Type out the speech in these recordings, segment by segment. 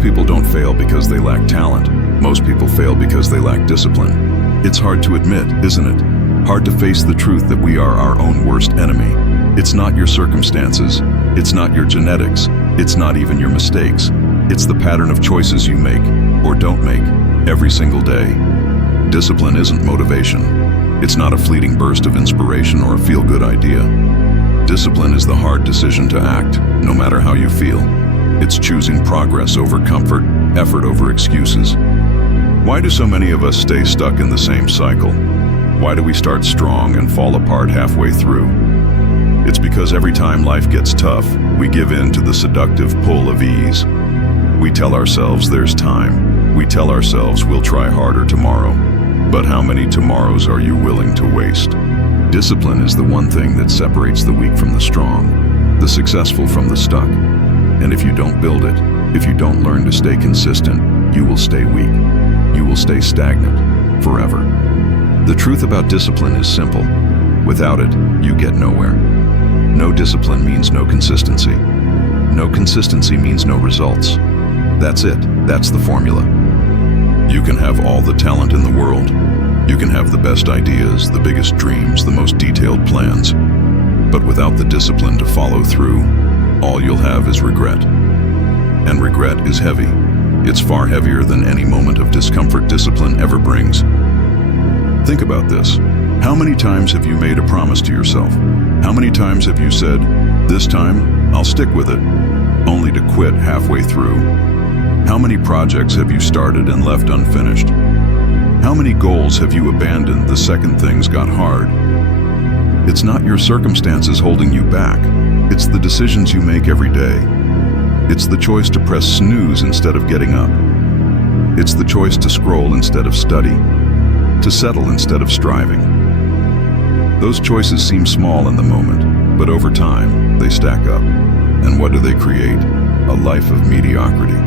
Most people don't fail because they lack talent. Most people fail because they lack discipline. It's hard to admit, isn't it? Hard to face the truth that we are our own worst enemy. It's not your circumstances. It's not your genetics. It's not even your mistakes. It's the pattern of choices you make or don't make every single day. Discipline isn't motivation. It's not a fleeting burst of inspiration or a feel-good idea. Discipline is the hard decision to act, no matter how you feel. It's choosing progress over comfort, effort over excuses. Why do so many of us stay stuck in the same cycle? Why do we start strong and fall apart halfway through? It's because every time life gets tough, we give in to the seductive pull of ease. We tell ourselves there's time. We tell ourselves we'll try harder tomorrow. But how many tomorrows are you willing to waste? Discipline is the one thing that separates the weak from the strong, the successful from the stuck. And if you don't build it, if you don't learn to stay consistent, you will stay weak. You will stay stagnant forever. The truth about discipline is simple. Without it, you get nowhere. No discipline means no consistency. No consistency means no results. That's it. That's the formula. You can have all the talent in the world. You can have the best ideas, the biggest dreams, the most detailed plans. But without the discipline to follow through, all you'll have is regret. And regret is heavy. It's far heavier than any moment of discomfort discipline ever brings. Think about this. How many times have you made a promise to yourself? How many times have you said, "This time, I'll stick with it," only to quit halfway through? How many projects have you started and left unfinished? How many goals have you abandoned the second things got hard? It's not your circumstances holding you back. It's the decisions you make every day. It's the choice to press snooze instead of getting up. It's the choice to scroll instead of study, to settle instead of striving. Those choices seem small in the moment, but over time, they stack up. And what do they create? A life of mediocrity.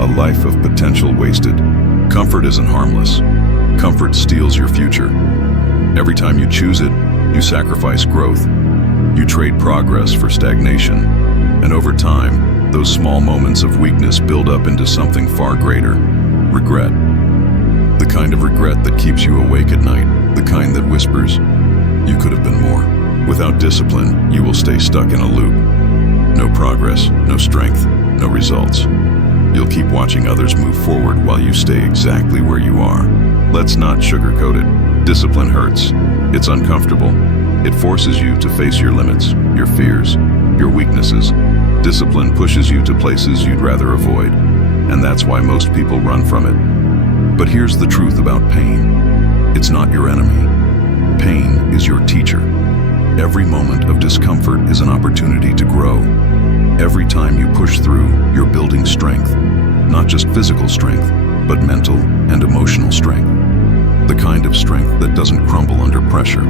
A life of potential wasted. Comfort isn't harmless. Comfort steals your future. Every time you choose it, you sacrifice growth. You trade progress for stagnation. And over time, those small moments of weakness build up into something far greater. Regret. The kind of regret that keeps you awake at night. The kind that whispers, "You could have been more." Without discipline, you will stay stuck in a loop. No progress, no strength, no results. You'll keep watching others move forward while you stay exactly where you are. Let's not sugarcoat it. Discipline hurts. It's uncomfortable. It forces you to face your limits, your fears, your weaknesses. Discipline pushes you to places you'd rather avoid, and that's why most people run from it. But here's the truth about pain. It's not your enemy. Pain is your teacher. Every moment of discomfort is an opportunity to grow. Every time you push through, you're building strength. Not just physical strength, but mental and emotional strength. The kind of strength that doesn't crumble under pressure.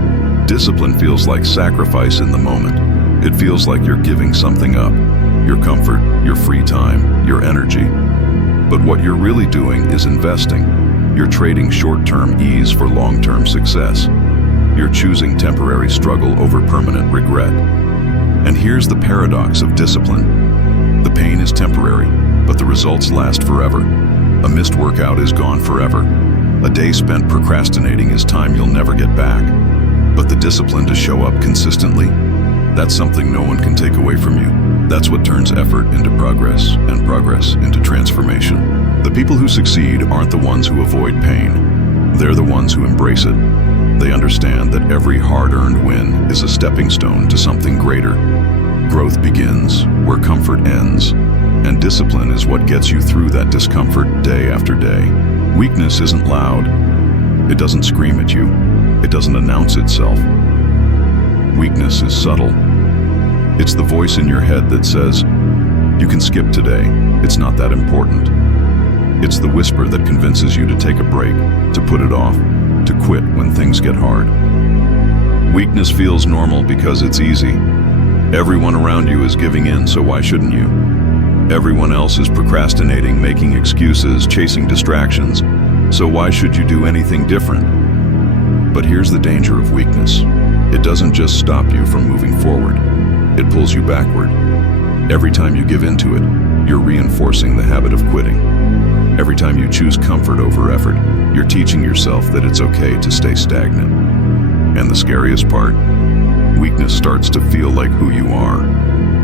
Discipline feels like sacrifice in the moment. It feels like you're giving something up. Your comfort, your free time, your energy. But what you're really doing is investing. You're trading short-term ease for long-term success. You're choosing temporary struggle over permanent regret. And here's the paradox of discipline. The pain is temporary, but the results last forever. A missed workout is gone forever. A day spent procrastinating is time you'll never get back. But the discipline to show up consistently, that's something no one can take away from you. That's what turns effort into progress and progress into transformation. The people who succeed aren't the ones who avoid pain. They're the ones who embrace it. They understand that every hard-earned win is a stepping stone to something greater. Growth begins where comfort ends, and discipline is what gets you through that discomfort day after day. Weakness isn't loud. It doesn't scream at you. It doesn't announce itself. Weakness is subtle. It's the voice in your head that says, "You can skip today. It's not that important." It's the whisper that convinces you to take a break, to put it off, to quit when things get hard. Weakness feels normal because it's easy. Everyone around you is giving in, so why shouldn't you? Everyone else is procrastinating, making excuses, chasing distractions, so why should you do anything different? But here's the danger of weakness. It doesn't just stop you from moving forward. It pulls you backward. Every time you give into it, you're reinforcing the habit of quitting. Every time you choose comfort over effort, you're teaching yourself that it's okay to stay stagnant. And the scariest part, weakness starts to feel like who you are.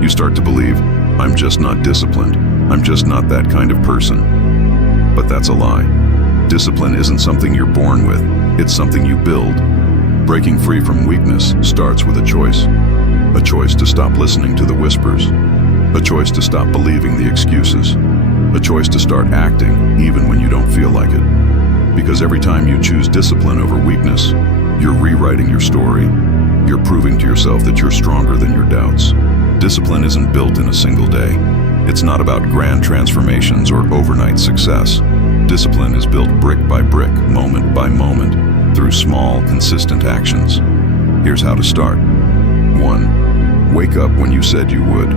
You start to believe, I'm just not disciplined. I'm just not that kind of person. But that's a lie. Discipline isn't something you're born with, it's something you build. Breaking free from weakness starts with a choice. A choice to stop listening to the whispers. A choice to stop believing the excuses. A choice to start acting even when you don't feel like it. Because every time you choose discipline over weakness, you're rewriting your story. You're proving to yourself that you're stronger than your doubts. Discipline isn't built in a single day. It's not about grand transformations or overnight success. Discipline is built brick by brick, moment by moment, through small, consistent actions. Here's how to start. 1. Wake up when you said you would.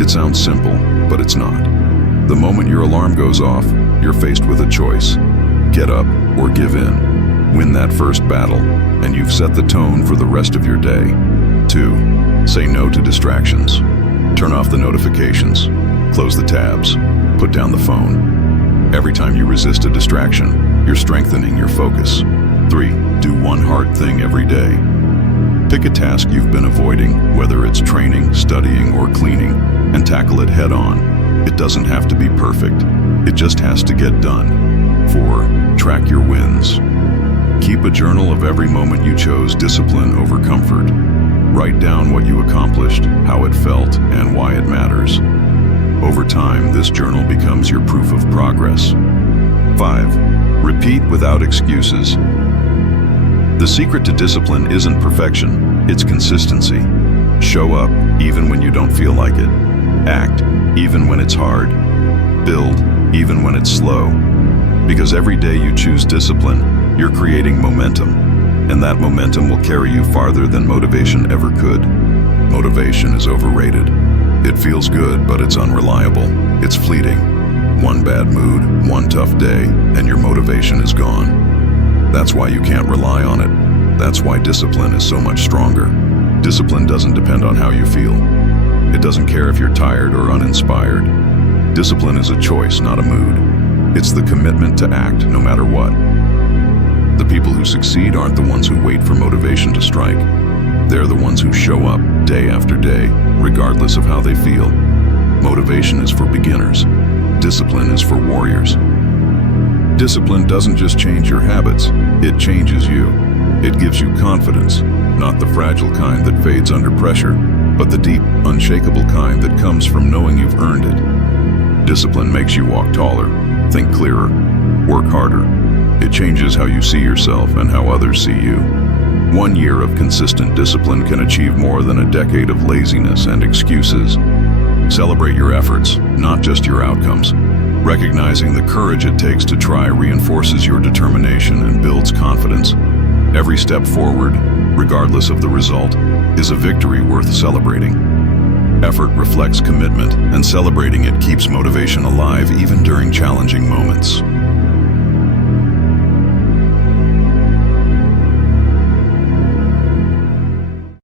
It sounds simple, but it's not. The moment your alarm goes off, you're faced with a choice. Get up or give in. Win that first battle, and you've set the tone for the rest of your day. 2. Say no to distractions. Turn off the notifications. Close the tabs. Put down the phone. Every time you resist a distraction, you're strengthening your focus. 3. Do one hard thing every day. Pick a task you've been avoiding, whether it's training, studying, or cleaning, and tackle it head on. It doesn't have to be perfect. It just has to get done. 4. Track your wins. Keep a journal of every moment you chose discipline over comfort. Write down what you accomplished, how it felt, and why it matters. Over time, this journal becomes your proof of progress. 5. Repeat without excuses. The secret to discipline isn't perfection, it's consistency. Show up even when you don't feel like it. Act even when it's hard. Build even when it's slow. Because every day you choose discipline, you're creating momentum. And that momentum will carry you farther than motivation ever could. Motivation is overrated. It feels good, but it's unreliable. It's fleeting. One bad mood, one tough day, and your motivation is gone. That's why you can't rely on it. That's why discipline is so much stronger. Discipline doesn't depend on how you feel. It doesn't care if you're tired or uninspired. Discipline is a choice, not a mood. It's the commitment to act no matter what. The people who succeed aren't the ones who wait for motivation to strike. They're the ones who show up day after day, regardless of how they feel. Motivation is for beginners. Discipline is for warriors. Discipline doesn't just change your habits, it changes you. It gives you confidence, not the fragile kind that fades under pressure, but the deep, unshakable kind that comes from knowing you've earned it. Discipline makes you walk taller, think clearer, work harder. It changes how you see yourself and how others see you. 1 year of consistent discipline can achieve more than a decade of laziness and excuses. Celebrate your efforts, not just your outcomes. Recognizing the courage it takes to try reinforces your determination and builds confidence. Every step forward, regardless of the result, is a victory worth celebrating. Effort reflects commitment, and celebrating it keeps motivation alive even during challenging moments.